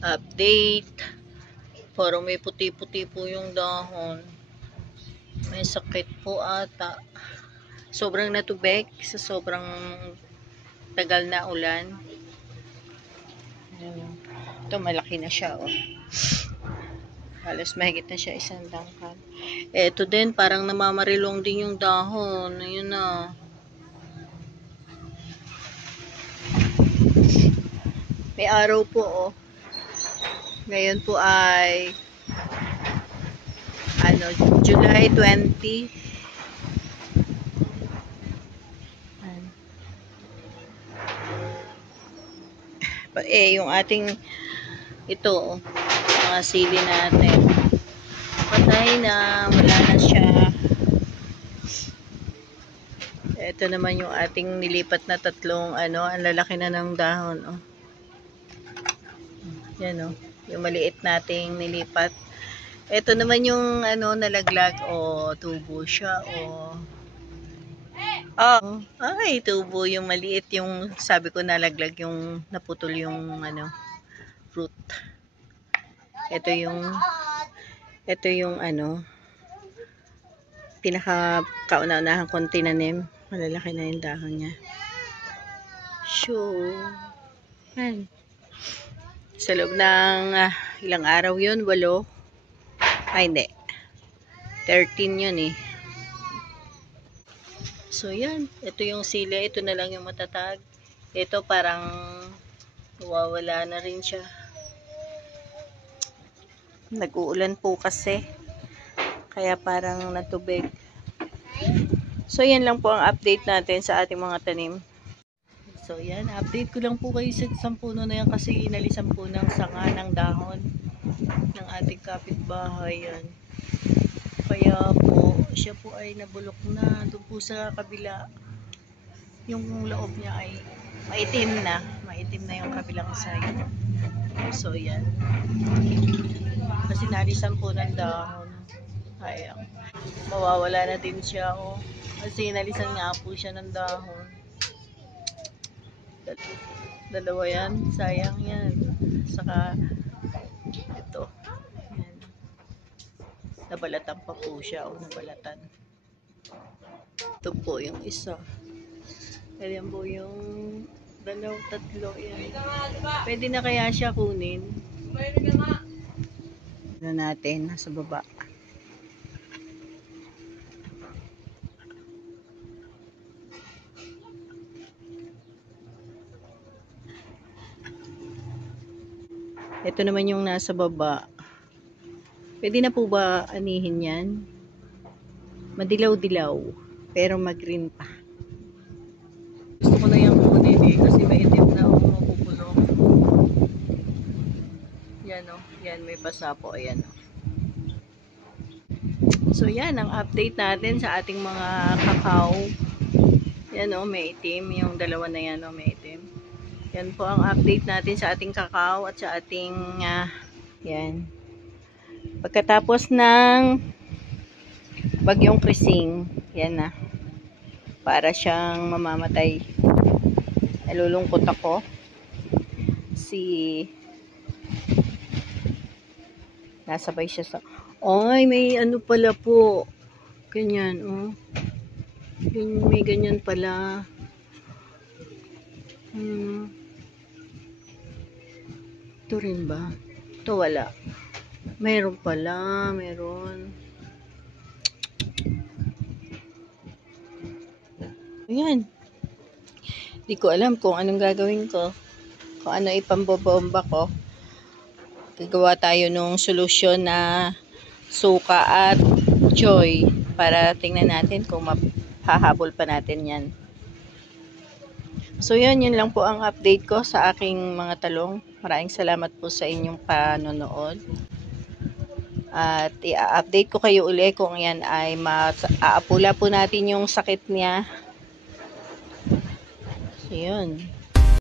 Update. Parang may puti-puti po yung dahon. May sakit po ata. Sobrang natubek sa sobrang tagal na ulan. Ito malaki na siya, oh. Halos mahigit na siya 1 dangkal. Ito din, parang namamarilong din yung dahon. Ayun na. May araw po, oh. Ngayon po ay July 20. Yung ating ito, oh, mga sili natin. Patay na, wala na siya. Ito naman yung ating nilipat na tatlong ang lalaki na ng dahon, oh. Yan, oh, yung maliit nating nilipat. Ito naman yung nalaglag, oh, tubo siya, oh. Oh, ay, tubo yung maliit, yung sabi ko nalaglag, yung naputol yung fruit. Ito yung pinaka kauna-unahang kong tinanim. Malalaki na yung dahon niya. So, yan. Sa loob ng ilang araw yun, 8. Ay, hindi. 13 yun eh. So, yan. Ito yung sili. Ito na lang yung matatag. Ito parang nawawala na rin siya. Nag-uulan po kasi. Kaya parang natubig. So, yan lang po ang update natin sa ating mga tanim. So, yan. Update ko lang po kayo sa isang puno na yan kasi inalisan po ng sanga ng dahon ng ating kapitbahay. Yan. Kaya po, siya po ay nabulok na. Doon po sa kabila, yung loob niya ay maitim na. Maitim na yung kabilang side. So, yan. Kasi nalisan po ng dahon. Sayang. Mawawala na din siya, oh. Kasi nalisan nga po siya ng dahon. Dalawa yan. Sayang yan. Saka, ito. Yan. Nabalatan pa po siya, oh. Nabalatan. Ito po yung isa. Ayan po yung tatlo. Yan. Pwede na kaya siya kunin? Tignan natin. Nasa baba. Ito naman yung nasa baba. Pwede na po ba anihin yan? Madilaw-dilaw. Pero mag-green pa. Gusto ko na yung kunin eh. Kasi maitim na ako mapupulok. Yan o. Yan, may basa po. Ayan o. So yan, ang update natin sa ating mga kakao. Yan o, may itim. Yung dalawa na yan o, may itim. Yan po ang update natin sa ating kakao at sa ating yan. Pagkatapos ng bagyong Krising, yan na. Para siyang mamamatay. Nalulungkot ako. Nasabay siya sa... Ay, may pala po. Ganyan, oh. May ganyan pala. Ito rin ba? Ito wala. Mayroon pala. Mayroon. Ayan. Hindi ko alam kung anong gagawin ko. Kung ano ipambobomba ko. Gagawa tayo nung solusyon na suka at joy. Para tingnan natin kung mahahabol pa natin yan. So yun lang po ang update ko sa aking mga talong. Maraming salamat po sa inyong panonood. At i-update ko kayo uli kung yan ay aapula po natin yung sakit niya. So yun.